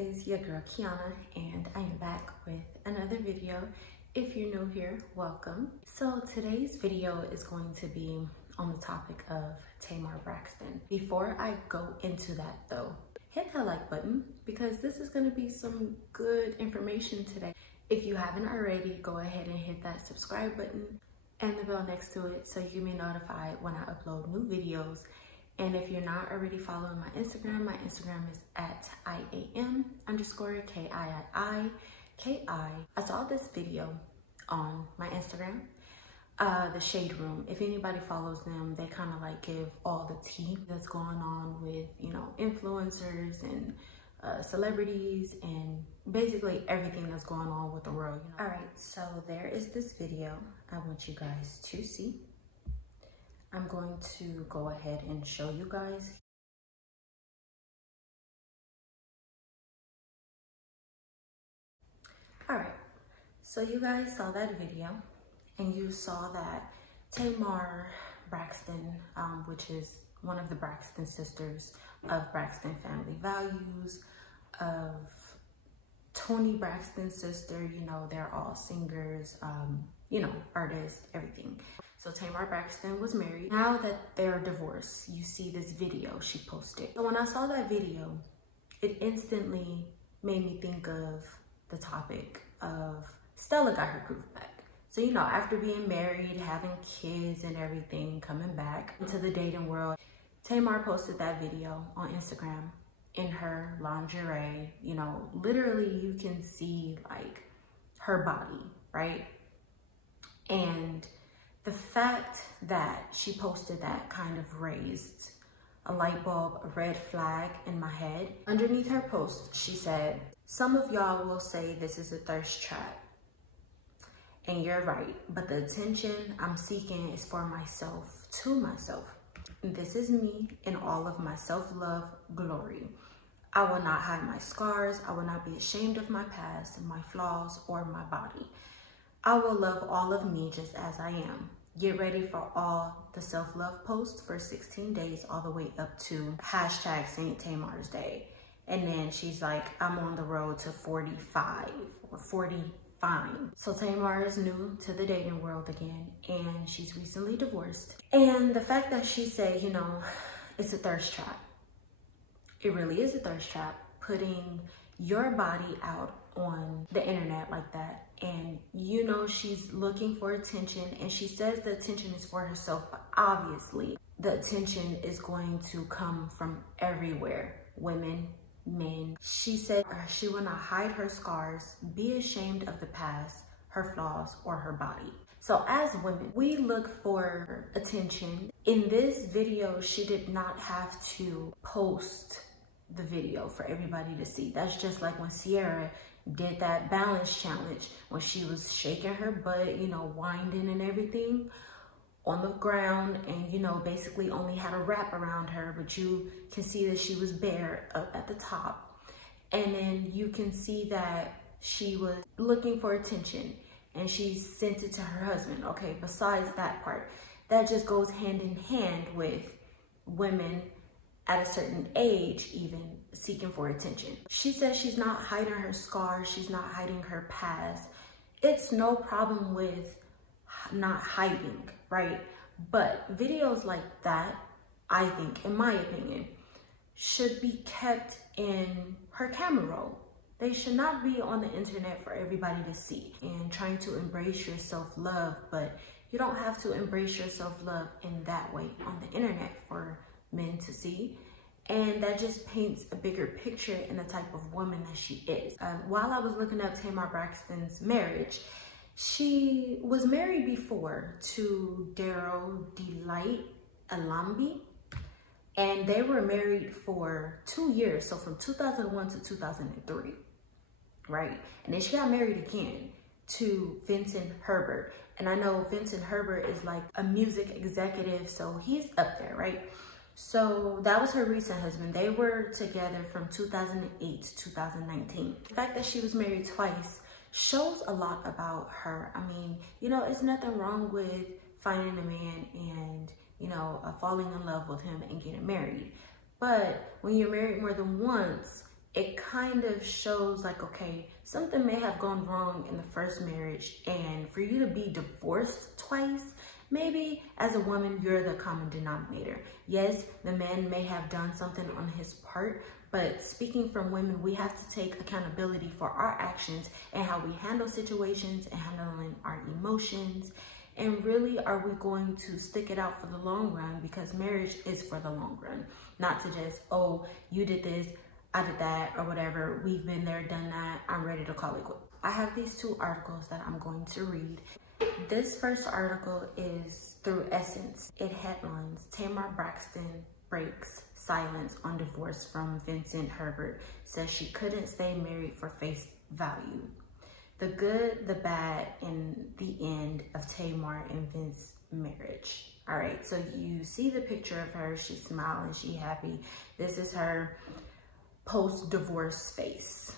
is your girl Kiana, and I am back with another video. If you're new here, welcome. So today's video is going to be on the topic of Tamar Braxton. Before I go into that though, hit that like button because this is going to be some good information today. If you haven't already, go ahead and hit that subscribe button and the bell next to it so you can be notified when I upload new videos. And if you're not already following my Instagram is at IAM_KIIIKI. I saw this video on my Instagram, the Shade Room. If anybody follows them, they kind of like give all the tea that's going on with, you know, influencers and celebrities and basically everything that's going on with the world. You know? All right, so there is this video I want you guys to see. I'm going to go ahead and show you guys. All right, so you guys saw that video and you saw that Tamar Braxton, which is one of the Braxton sisters of Braxton Family Values, of Toni Braxton's sister, you know, they're all singers, you know, artists, everything. So Tamar Braxton was married. Now that they're divorced, you see this video she posted. So when I saw that video, it instantly made me think of the topic of Stella got her groove back. So, you know, after being married, having kids and everything, coming back into the dating world, Tamar posted that video on Instagram in her lingerie. You know, literally you can see like her body, right? And the fact that she posted that kind of raised a light bulb, a red flag in my head. Underneath her post, she said, "Some of y'all will say this is a thirst trap. And you're right, but the attention I'm seeking is for myself, to myself. This is me in all of my self-love glory. I will not hide my scars. I will not be ashamed of my past, my flaws, or my body. I will love all of me just as I am. Get ready for all the self-love posts for 16 days, all the way up to hashtag St. Tamar's Day." And then she's like, "I'm on the road to 45 or 40 fine." So Tamar is new to the dating world again, and she's recently divorced. And the fact that she said, you know, it's a thirst trap. It really is a thirst trap, putting your body out on the internet like that. And you know, she's looking for attention, and she says the attention is for herself, but obviously the attention is going to come from everywhere. Women, men. She said she will not hide her scars, be ashamed of the past, her flaws, or her body. So as women, we look for attention. In this video, she did not have to post the video for everybody to see. That's just like when Sierra did that balance challenge, when she was shaking her butt, you know, winding and everything on the ground, and you know, basically only had a wrap around her, but you can see that she was bare up at the top. And then you can see that she was looking for attention and she sent it to her husband. Okay, besides that part, that just goes hand in hand with women at a certain age even seeking for attention. She says she's not hiding her scars, she's not hiding her past. It's no problem with not hiding, right? But videos like that, I think, in my opinion, should be kept in her camera roll. They should not be on the internet for everybody to see. And trying to embrace your self-love, but you don't have to embrace your self-love in that way on the internet for men to see. And that just paints a bigger picture in the type of woman that she is. While I was looking up Tamar Braxton's marriage, she was married before to Daryl Delight Alambi, and they were married for 2 years, so from 2001 to 2003, right? And then she got married again to Vincent Herbert. And I know Vincent Herbert is like a music executive, so he's up there, right? So that was her recent husband. They were together from 2008 to 2019. The fact that she was married twice shows a lot about her. I mean, you know, it's nothing wrong with finding a man and, you know, falling in love with him and getting married. But when you're married more than once, it kind of shows like, okay, something may have gone wrong in the first marriage, and for you to be divorced twice, maybe as a woman, you're the common denominator. Yes, the man may have done something on his part, but speaking from women, we have to take accountability for our actions and how we handle situations and handling our emotions. And really, are we going to stick it out for the long run? Because marriage is for the long run, not to just, oh, you did this, I did that, or whatever. We've been there, done that. I'm ready to call it quits. I have these two articles that I'm going to read. This first article is through Essence. It headlines, Tamar Braxton breaks silence on divorce from Vincent Herbert, says she couldn't stay married for face value. The good, the bad, and the end of Tamar and Vince's marriage. All right, so you see the picture of her. She's smiling, she's happy. This is her post-divorce face.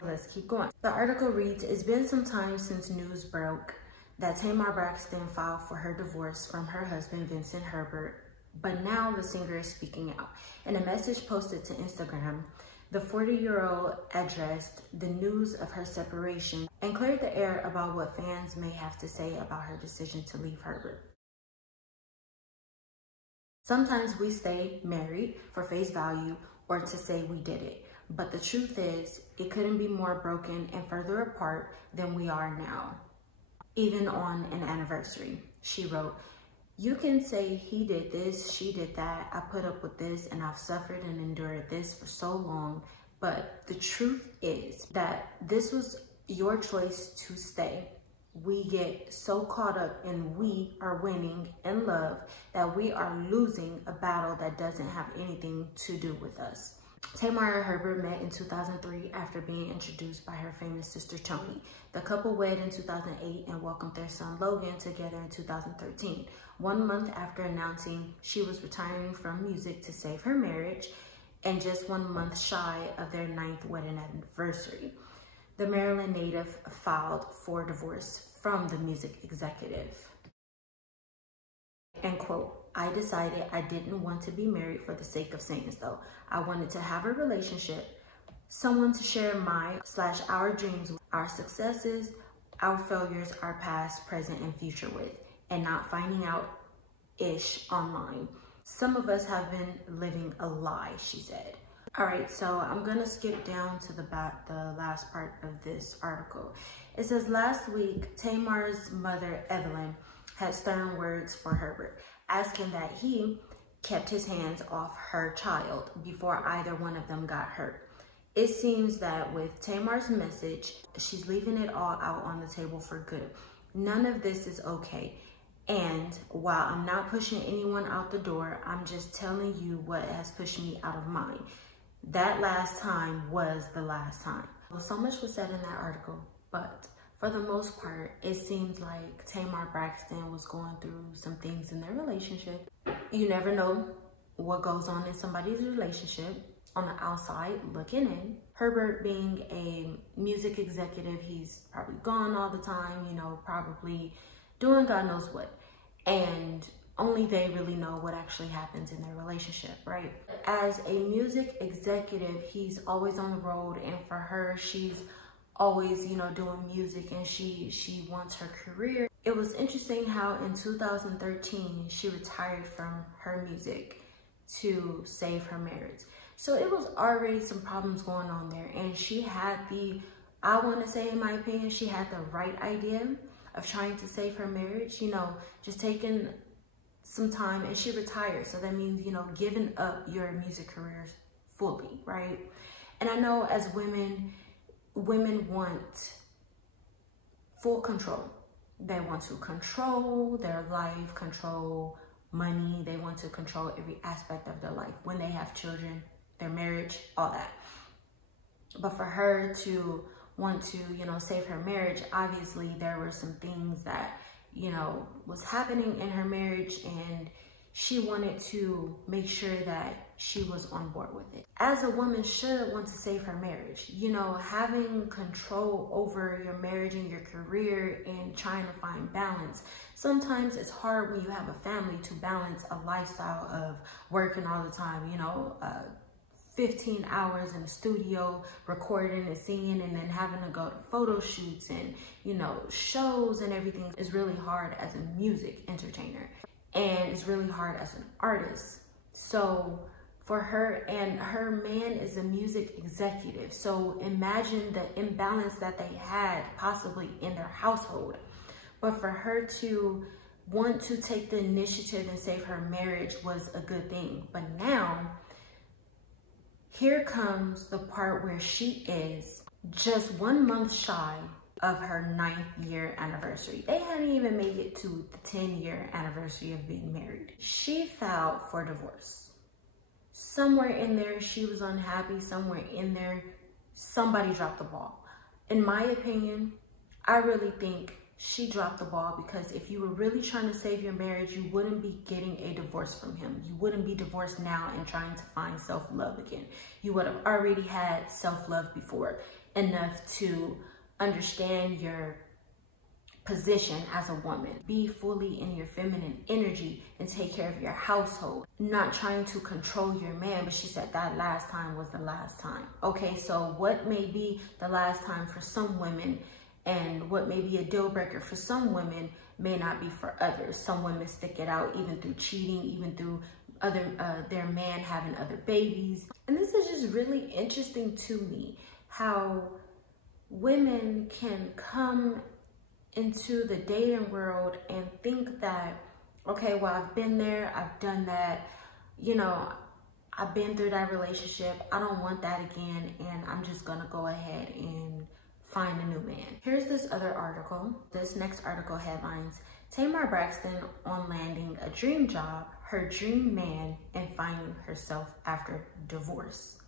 Let's keep going. The article reads, it's been some time since news broke that Tamar Braxton filed for her divorce from her husband, Vincent Herbert, but now the singer is speaking out. In a message posted to Instagram, the 40-year-old addressed the news of her separation and cleared the air about what fans may have to say about her decision to leave Herbert. Sometimes we stay married for face value or to say we did it. But the truth is, it couldn't be more broken and further apart than we are now. Even on an anniversary, she wrote, you can say he did this, she did that, I put up with this, and I've suffered and endured this for so long. But the truth is that this was your choice to stay. We get so caught up in we are winning in love that we are losing a battle that doesn't have anything to do with us. Tamar and Herbert met in 2003 after being introduced by her famous sister Toni. The couple wed in 2008 and welcomed their son Logan together in 2013, 1 month after announcing she was retiring from music to save her marriage, and just 1 month shy of their 9th wedding anniversary. The Maryland native filed for divorce from the music executive. And quote, I decided I didn't want to be married for the sake of saying so. I wanted to have a relationship, someone to share our dreams, our successes, our failures, our past, present, and future with, and not finding out online. Some of us have been living a lie, she said. All right, so I'm gonna skip down to the last part of this article. It says, last week, Tamar's mother, Evelyn, had stern words for Herbert, asking that he kept his hands off her child before either one of them got hurt. It seems that with Tamar's message, she's leaving it all out on the table for good. None of this is okay. And while I'm not pushing anyone out the door, I'm just telling you what has pushed me out of mine. That last time was the last time. Well, so much was said in that article, but for the most part, it seems like Tamar Braxton was going through some things in their relationship. You never know what goes on in somebody's relationship on the outside looking in. Herbert being a music executive, he's probably gone all the time, you know, probably doing God knows what. And only they really know what actually happens in their relationship, right? As a music executive, he's always on the road, and for her, she's always, you know, doing music, and she wants her career. It was interesting how in 2013, she retired from her music to save her marriage. So it was already some problems going on there, and she had I want to say, in my opinion, she had the right idea of trying to save her marriage, you know, just taking some time, and she retired. So that means, you know, giving up your music careers fully, right? And I know as women want full control. They want to control their life, control money. They want to control every aspect of their life. When they have children, their marriage, all that. But for her to want to, you know, save her marriage, obviously there were some things that, you know, was happening in her marriage, and she wanted to make sure that she was on board with it. As a woman should want to save her marriage, you know, having control over your marriage and your career and trying to find balance. Sometimes it's hard when you have a family to balance a lifestyle of working all the time, you know, 15 hours in the studio recording and singing and then having to go to photo shoots and, you know, shows and everything is really hard as a music entertainer. And it's really hard as an artist. So for her, and her man is a music executive. So imagine the imbalance that they had possibly in their household. But for her to want to take the initiative and save her marriage was a good thing. But now, here comes the part where she is just 1 month shy of her 9th year anniversary. They hadn't even made it to the 10-year anniversary of being married. She filed for divorce. Somewhere in there, she was unhappy. Somewhere in there, somebody dropped the ball. In my opinion, I really think she dropped the ball, because if you were really trying to save your marriage, you wouldn't be getting a divorce from him. You wouldn't be divorced now and trying to find self-love again. You would have already had self-love before, enough to understand your position as a woman. Be fully in your feminine energy and take care of your household. Not trying to control your man, but she said that last time was the last time. Okay, so what may be the last time for some women and what may be a deal breaker for some women may not be for others. Some women stick it out even through cheating, even through their man having other babies. And this is just really interesting to me, how women can come into the dating world and think that, okay, well, I've been there, I've done that, you know, I've been through that relationship, I don't want that again, and I'm just gonna go ahead and find a new man. Here's this other article. This next article headlines, Tamar Braxton on landing a dream job, her dream man, and finding herself after divorce.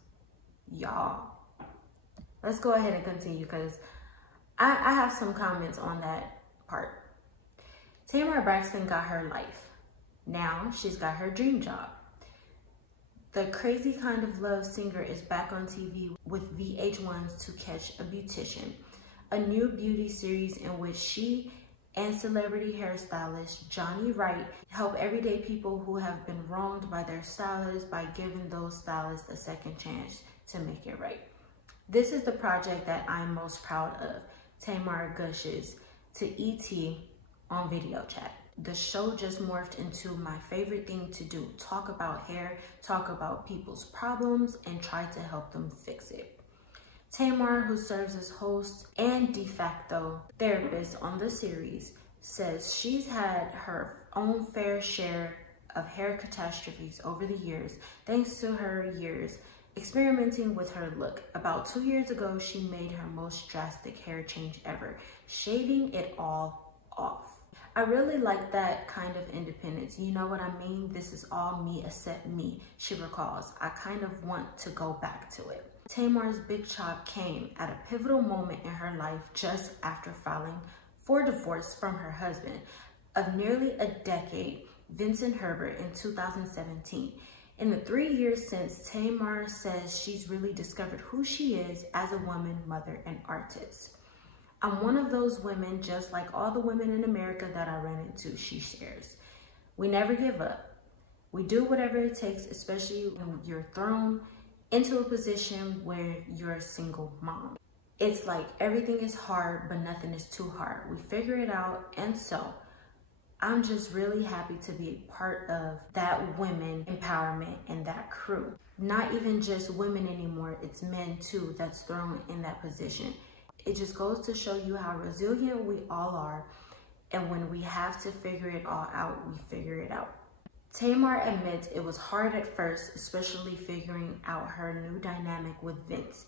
Y'all, let's go ahead and continue, because I have some comments on that part. Tamar Braxton got her life. Now she's got her dream job. The Crazy Kind of Love singer is back on TV with VH1's To Catch a Beautician, a new beauty series in which she and celebrity hairstylist Johnny Wright help everyday people who have been wronged by their stylists by giving those stylists a second chance to make it right. This is the project that I'm most proud of, Tamar gushes to ET on video chat. The show just morphed into my favorite thing to do, talk about hair, talk about people's problems, and try to help them fix it. Tamar, who serves as host and de facto therapist on the series, says she's had her own fair share of hair catastrophes over the years, thanks to her years experimenting with her look. About 2 years ago, she made her most drastic hair change ever, shaving it all off. I really like that kind of independence. You know what I mean? This is all me except me, she recalls. I kind of want to go back to it. Tamar's big chop came at a pivotal moment in her life just after filing for divorce from her husband of nearly a decade, Vincent Herbert, in 2017. In the 3 years since, Tamar says she's really discovered who she is as a woman, mother, and artist. I'm one of those women, just like all the women in America that I ran into, she shares. We never give up. We do whatever it takes, especially when you're thrown into a position where you're a single mom. It's like everything is hard, but nothing is too hard. We figure it out, and so I'm just really happy to be a part of that women empowerment and that crew. Not even just women anymore, it's men too that's thrown in that position. It just goes to show you how resilient we all are, and when we have to figure it all out, we figure it out. Tamar admits it was hard at first, especially figuring out her new dynamic with Vince,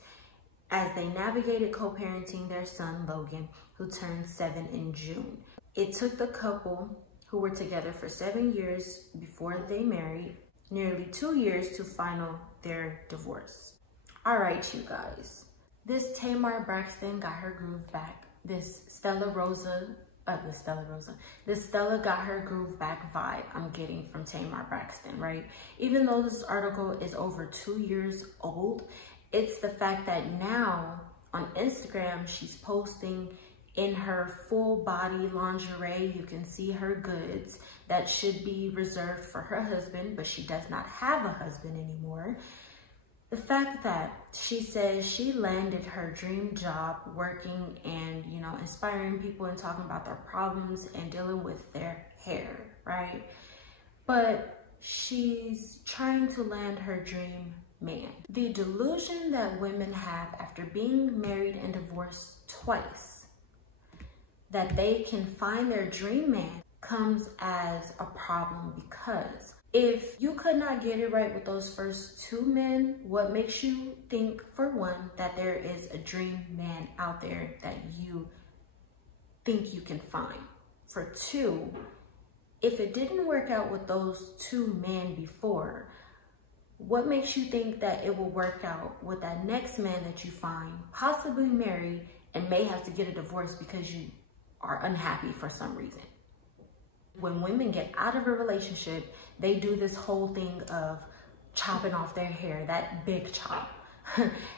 as they navigated co-parenting their son, Logan, who turned 7 in June. It took the couple, who were together for 7 years before they married, nearly 2 years to final their divorce. All right, you guys. This Tamar Braxton got her groove back. This Stella got her groove back vibe I'm getting from Tamar Braxton, right? Even though this article is over 2 years old, it's the fact that now on Instagram, she's posting in her full body lingerie. You can see her goods that should be reserved for her husband, but she does not have a husband anymore. The fact that she says she landed her dream job working and, you know, inspiring people and talking about their problems and dealing with their hair, right? But she's trying to land her dream man. The delusion that women have after being married and divorced twice, that they can find their dream man, comes as a problem, because if you could not get it right with those first two men, what makes you think, for one, that there is a dream man out there that you think you can find? For two, if it didn't work out with those two men before, what makes you think that it will work out with that next man that you find, possibly married, and may have to get a divorce because you are unhappy for some reason? When women get out of a relationship, they do this whole thing of chopping off their hair, that big chop.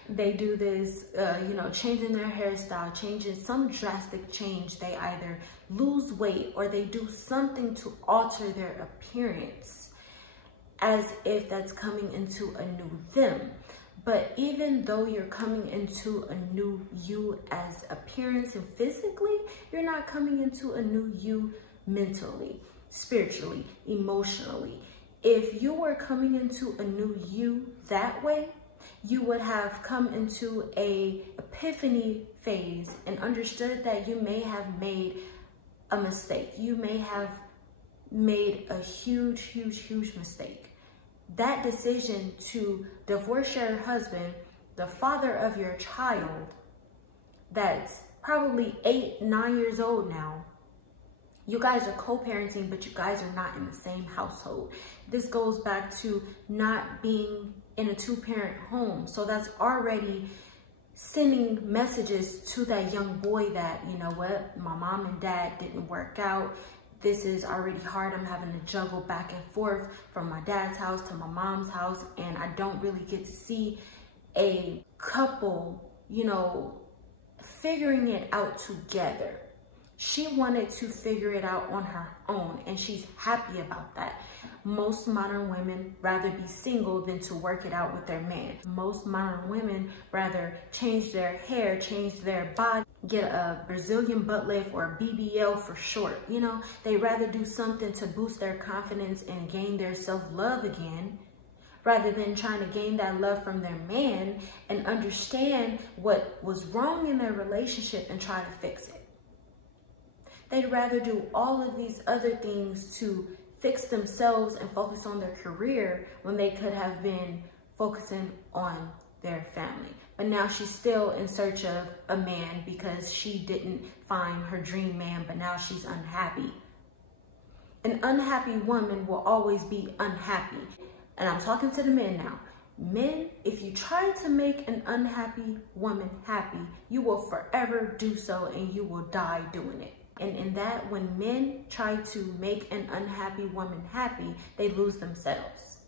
They do this, you know, changing their hairstyle, changing some drastic change. They either lose weight or they do something to alter their appearance, as if that's coming into a new them. But even though you're coming into a new you as appearance and physically, you're not coming into a new you mentally, spiritually, emotionally. If you were coming into a new you that way, you would have come into a epiphany phase and understood that you may have made a mistake. You may have made a huge, huge, huge mistake. That decision to divorce your husband, the father of your child, that's probably 8, 9 years old now. You guys are co-parenting, but you guys are not in the same household. This goes back to not being in a two-parent home. So that's already sending messages to that young boy that, you know what, my mom and dad didn't work out. This is already hard. I'm having to juggle back and forth from my dad's house to my mom's house, and I don't really get to see a couple, you know, figuring it out together. She wanted to figure it out on her own, and she's happy about that. Most modern women rather be single than to work it out with their man. Most modern women rather change their hair, change their body, get a Brazilian butt lift or a BBL for short. You know, they rather do something to boost their confidence and gain their self-love again, rather than trying to gain that love from their man and understand what was wrong in their relationship and try to fix it. They'd rather do all of these other things to fix themselves and focus on their career when they could have been focusing on their family. But now she's still in search of a man because she didn't find her dream man, but now she's unhappy. An unhappy woman will always be unhappy. And I'm talking to the men now. Men, if you try to make an unhappy woman happy, you will forever do so and you will die doing it. And in that, when men try to make an unhappy woman happy, they lose themselves.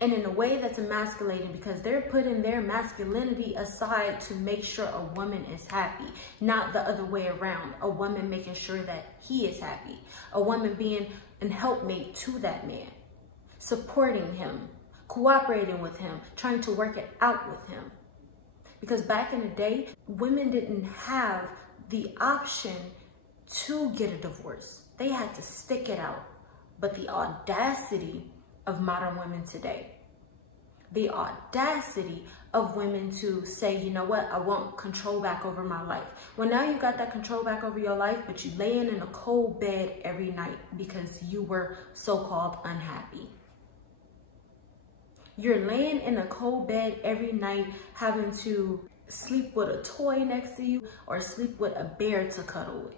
And in a way that's emasculating, because they're putting their masculinity aside to make sure a woman is happy, not the other way around. A woman making sure that he is happy. A woman being an helpmate to that man, supporting him, cooperating with him, trying to work it out with him. Because back in the day, women didn't have the option to get a divorce. They had to stick it out. But the audacity of modern women today, the audacity of women to say, you know what, I want control back over my life. Well, now you got that control back over your life, but you laying in a cold bed every night because you were so-called unhappy. You're laying in a cold bed every night, having to sleep with a toy next to you or sleep with a bear to cuddle with.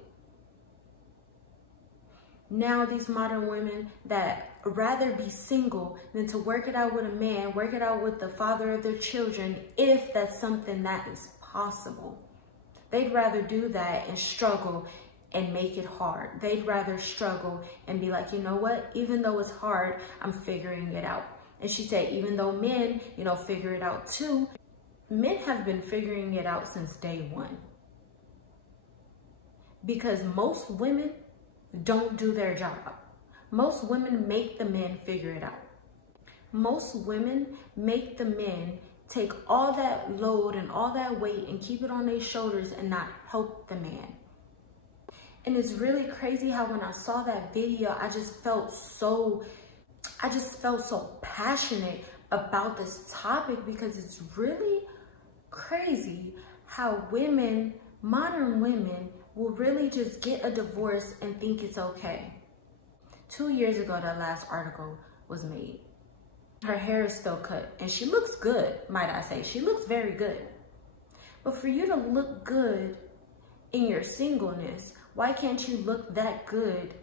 Now these modern women that rather be single than to work it out with a man, work it out with the father of their children, if that's something that is possible. They'd rather do that and struggle and make it hard. They'd rather struggle and be like, you know what, even though it's hard, I'm figuring it out. And she said, even though men, you know, figure it out too, men have been figuring it out since day one. Because most women don't do their job. Most women make the men figure it out. Most women make the men take all that load and all that weight and keep it on their shoulders and not help the man. And it's really crazy how when I saw that video, I just felt so passionate about this topic, because it's really crazy how women, modern women, will really just get a divorce and think it's okay. 2 years ago, that last article was made. Her hair is still cut and she looks good, might I say. She looks very good. But for you to look good in your singleness, why can't you look that good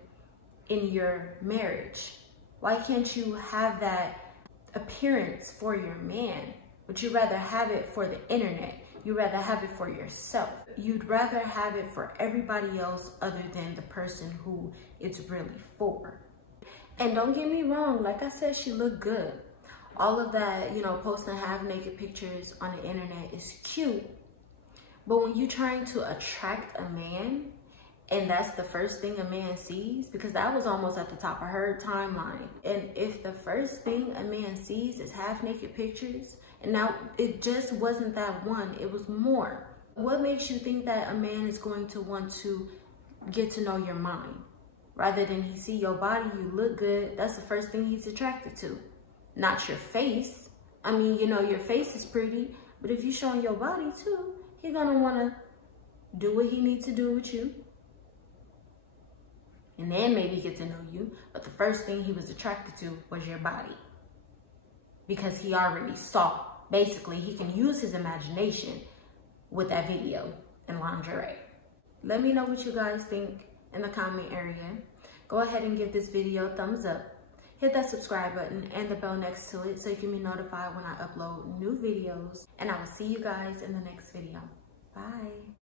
in your marriage? Why can't you have that appearance for your man? Would you rather have it for the internet? You'd rather have it for yourself. You'd rather have it for everybody else other than the person who it's really for. And don't get me wrong, like I said, she looked good. All of that, you know, posting half naked pictures on the internet is cute. But when you're trying to attract a man, and that's the first thing a man sees, because that was almost at the top of her timeline. And if the first thing a man sees is half naked pictures, and now it just wasn't that one, it was more. What makes you think that a man is going to want to get to know your mind? Rather than he see your body, you look good, that's the first thing he's attracted to. Not your face. I mean, you know, your face is pretty, but if you're showing your body too, he's gonna wanna do what he needs to do with you. And then maybe get to know you. But the first thing he was attracted to was your body. Because he already saw. Basically, he can use his imagination with that video and lingerie. Let me know what you guys think in the comment area. Go ahead and give this video a thumbs up. Hit that subscribe button and the bell next to it so you can be notified when I upload new videos. And I will see you guys in the next video. Bye.